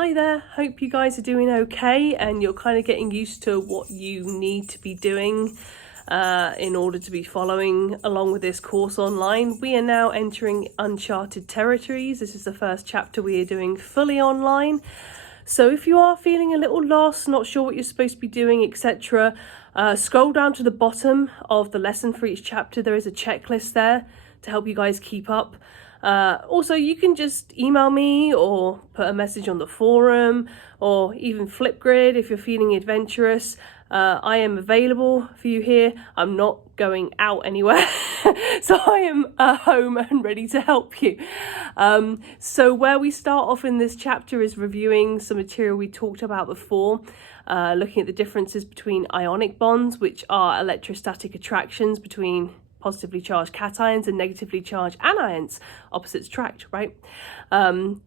Hi there, hope you guys are doing okay and you're kind of getting used to what you need to be doing in order to be following along with this course online. We are now entering uncharted territories. This is the first chapter we are doing fully online. So if you are feeling a little lost, not sure what you're supposed to be doing, etc., scroll down to the bottom of the lesson for each chapter. There is a checklist there to help you guys keep up. Also, you can just email me or put a message on the forum or even Flipgrid if you're feeling adventurous. I am available for you here. I'm not going out anywhere, so I am home and ready to help you. So where we start off in this chapter is reviewing some material we talked about before, looking at the differences between ionic bonds, which are electrostatic attractions between positively charged cations and negatively charged anions, opposites attract, right? And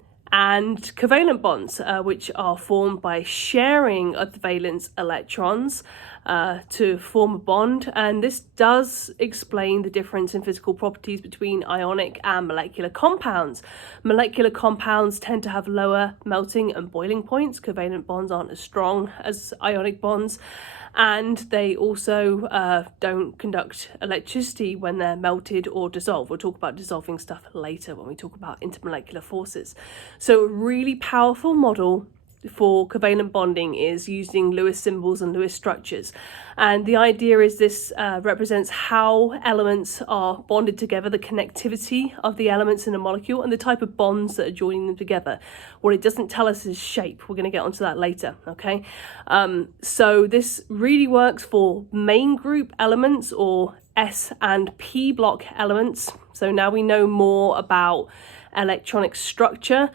covalent bonds, which are formed by sharing of the valence electrons to form a bond. And this does explain the difference in physical properties between ionic and molecular compounds. Molecular compounds tend to have lower melting and boiling points. Covalent bonds aren't as strong as ionic bonds. And they also don't conduct electricity when they're melted or dissolved. We'll talk about dissolving stuff later when we talk about intermolecular forces. So a really powerful model for covalent bonding is using Lewis symbols and Lewis structures. And the idea is this represents how elements are bonded together, the connectivity of the elements in a molecule and the type of bonds that are joining them together. What it doesn't tell us is shape. We're going to get onto that later, okay? So this really works for main group elements or S and P block elements. So now we know more about electronic structure.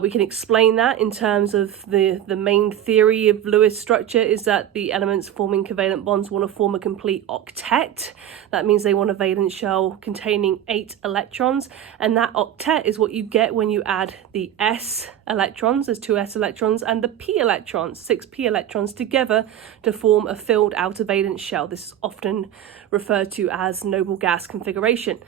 We can explain that in terms of the main theory of Lewis structure is that the elements forming covalent bonds want to form a complete octet. That means they want a valence shell containing 8 electrons, and that octet is what you get when you add the S electrons, there's 2 S electrons, and the P electrons, 6 P electrons together to form a filled outer valence shell. This is often referred to as noble gas configuration.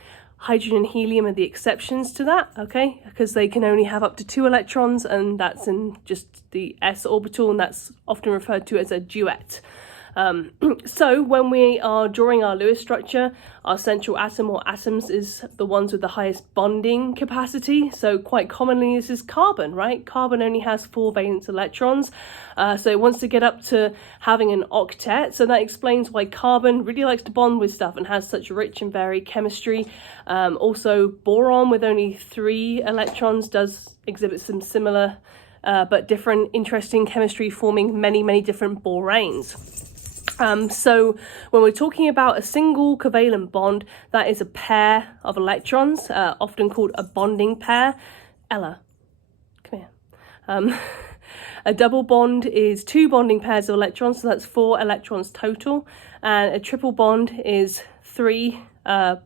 Hydrogen and helium are the exceptions to that, okay, because they can only have up to 2 electrons, and that's in just the S orbital, and that's often referred to as a duet. So when we are drawing our Lewis structure, our central atom or atoms is the ones with the highest bonding capacity. So quite commonly this is carbon, right? Carbon only has 4 valence electrons. So it wants to get up to having an octet. So that explains why carbon really likes to bond with stuff and has such rich and varied chemistry. Also boron with only 3 electrons does exhibit some similar but different interesting chemistry, forming many different boranes. So when we're talking about a single covalent bond, that is a pair of electrons, often called a bonding pair. Ella, come here. A double bond is 2 bonding pairs of electrons, so that's 4 electrons total. And a triple bond is 3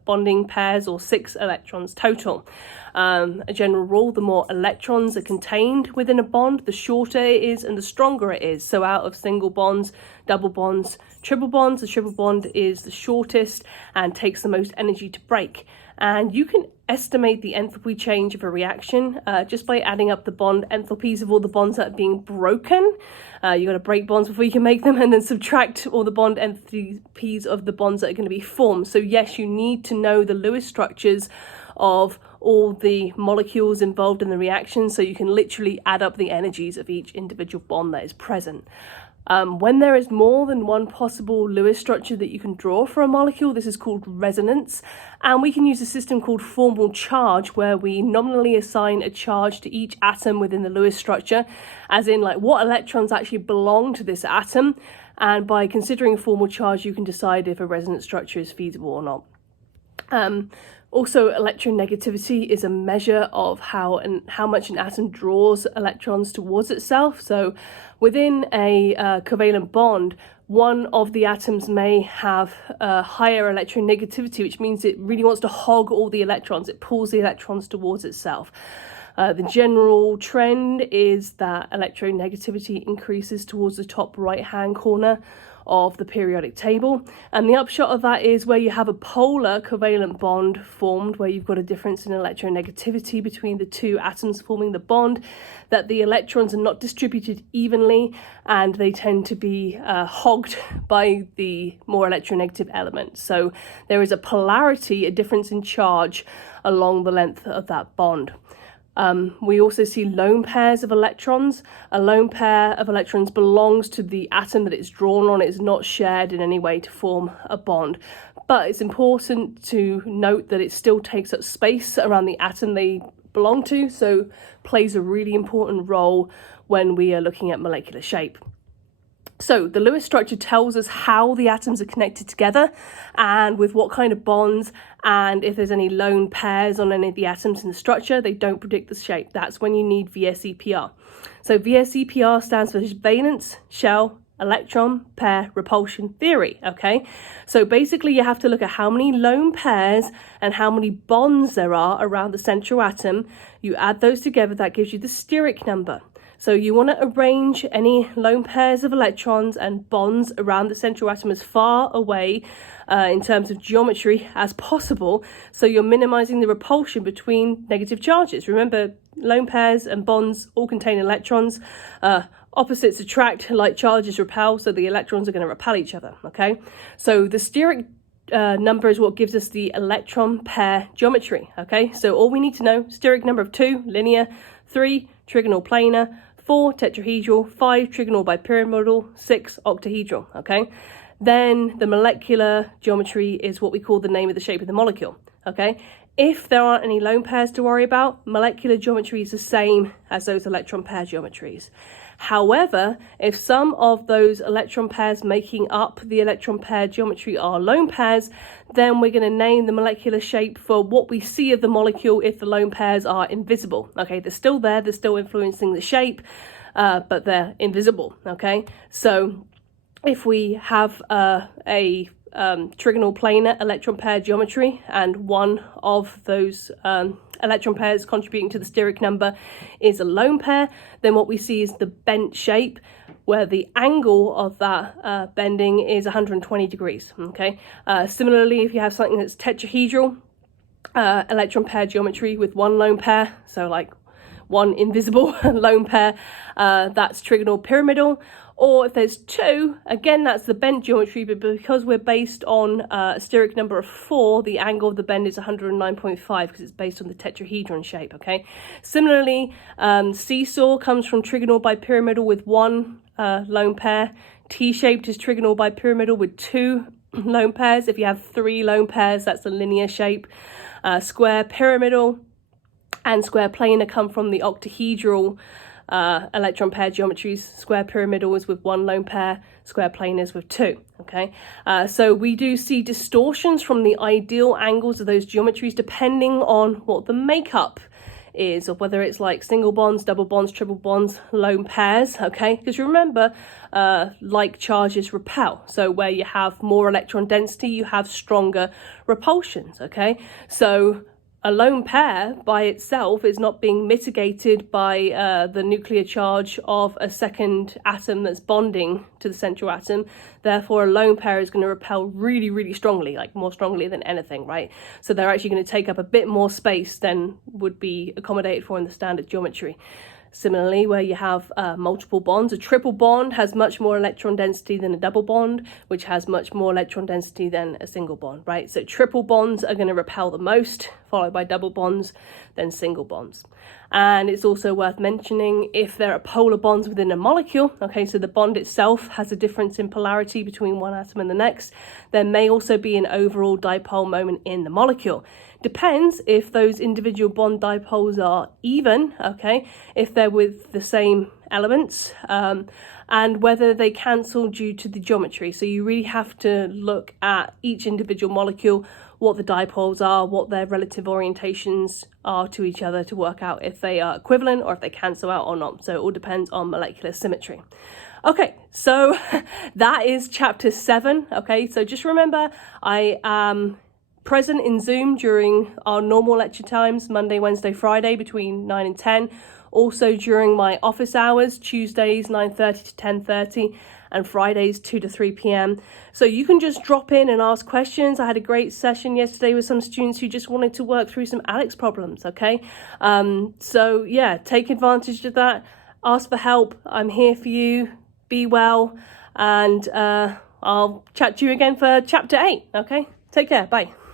bonding pairs or 6 electrons total. A general rule, the more electrons are contained within a bond, the shorter it is and the stronger it is. So out of single bonds, double bonds, triple bonds, the triple bond is the shortest and takes the most energy to break. And you can estimate the enthalpy change of a reaction just by adding up the bond enthalpies of all the bonds that are being broken. You got to break bonds before you can make them, and then subtract all the bond enthalpies of the bonds that are going to be formed. So yes, you need to know the Lewis structures of all the molecules involved in the reaction, so you can literally add up the energies of each individual bond that is present. When there is more than one possible Lewis structure that you can draw for a molecule, this is called resonance, and we can use a system called formal charge, where we nominally assign a charge to each atom within the Lewis structure, as in like what electrons actually belong to this atom, and by considering formal charge you can decide if a resonance structure is feasible or not. Also, electronegativity is a measure of how much an atom draws electrons towards itself. So within a covalent bond, one of the atoms may have a higher electronegativity, which means it really wants to hog all the electrons. It pulls the electrons towards itself. The general trend is that electronegativity increases towards the top right-hand corner of the periodic table. And the upshot of that is where you have a polar covalent bond formed, where you've got a difference in electronegativity between the two atoms forming the bond, that the electrons are not distributed evenly and they tend to be hogged by the more electronegative element. So there is a polarity, a difference in charge along the length of that bond. We also see lone pairs of electrons. A lone pair of electrons belongs to the atom that it's drawn on. It's not shared in any way to form a bond. But it's important to note that it still takes up space around the atom they belong to, so plays a really important role when we are looking at molecular shape. So the Lewis structure tells us how the atoms are connected together and with what kind of bonds, and if there's any lone pairs on any of the atoms in the structure, they don't predict the shape. That's when you need Vsepr. So Vsepr stands for valence, shell, electron, pair, repulsion theory, okay? So basically you have to look at how many lone pairs and how many bonds there are around the central atom. You add those together, that gives you the steric number. So you want to arrange any lone pairs of electrons and bonds around the central atom as far away in terms of geometry as possible, so you're minimizing the repulsion between negative charges. Remember, lone pairs and bonds all contain electrons. Opposites attract, like charges repel, so the electrons are going to repel each other, okay? So the steric number is what gives us the electron pair geometry, okay? So all we need to know, steric number of 2, linear, 3, trigonal planar, 4, tetrahedral, 5, trigonal bipyramidal, 6, octahedral, okay? Then the molecular geometry is what we call the name of the shape of the molecule, okay? If there aren't any lone pairs to worry about, molecular geometry is the same as those electron pair geometries. However, if some of those electron pairs making up the electron pair geometry are lone pairs, then we're going to name the molecular shape for what we see of the molecule if the lone pairs are invisible. Okay, they're still there, they're still influencing the shape, but they're invisible. Okay, so if we have a trigonal planar electron pair geometry and one of those electron pairs contributing to the steric number is a lone pair, then what we see is the bent shape where the angle of that bending is 120 degrees. Okay. Similarly, if you have something that's tetrahedral electron pair geometry with one lone pair, so like one invisible lone pair, that's trigonal pyramidal. Or if there's 2, again, that's the bent geometry, but because we're based on a steric number of 4, the angle of the bend is 109.5 because it's based on the tetrahedron shape, okay? Similarly, seesaw comes from trigonal bipyramidal with 1 lone pair. T-shaped is trigonal bipyramidal with 2 lone pairs. If you have 3 lone pairs, that's a linear shape. Square pyramidal and square planar come from the octahedral electron pair geometries. Square pyramidal is with 1 lone pair, square planars with 2. Okay, so we do see distortions from the ideal angles of those geometries depending on what the makeup is, or whether it's like single bonds, double bonds, triple bonds, lone pairs. Okay, because remember, like charges repel. So where you have more electron density, you have stronger repulsions. Okay, so a lone pair by itself is not being mitigated by the nuclear charge of a second atom that's bonding to the central atom. Therefore, a lone pair is going to repel really, really strongly, like more strongly than anything, right? So they're actually going to take up a bit more space than would be accommodated for in the standard geometry. Similarly, where you have multiple bonds, a triple bond has much more electron density than a double bond, which has much more electron density than a single bond, right? So triple bonds are going to repel the most, followed by double bonds, then single bonds. And it's also worth mentioning if there are polar bonds within a molecule, okay, so the bond itself has a difference in polarity between one atom and the next, there may also be an overall dipole moment in the molecule. Depends if those individual bond dipoles are even, okay, if they're with the same elements, and whether they cancel due to the geometry. So you really have to look at each individual molecule, what the dipoles are, what their relative orientations are to each other to work out if they are equivalent or if they cancel out or not. So it all depends on molecular symmetry. Okay, so that is chapter 7. Okay, so just remember, I am present in Zoom during our normal lecture times, Monday, Wednesday, Friday, between 9 and 10, Also during my office hours, Tuesdays 9:30 to 10:30 and Fridays 2 to 3 p.m. So you can just drop in and ask questions. I had a great session yesterday with some students who just wanted to work through some Alex problems, okay? So yeah, take advantage of that. Ask for help. I'm here for you. Be well. And I'll chat to you again for chapter 8, okay? Take care. Bye.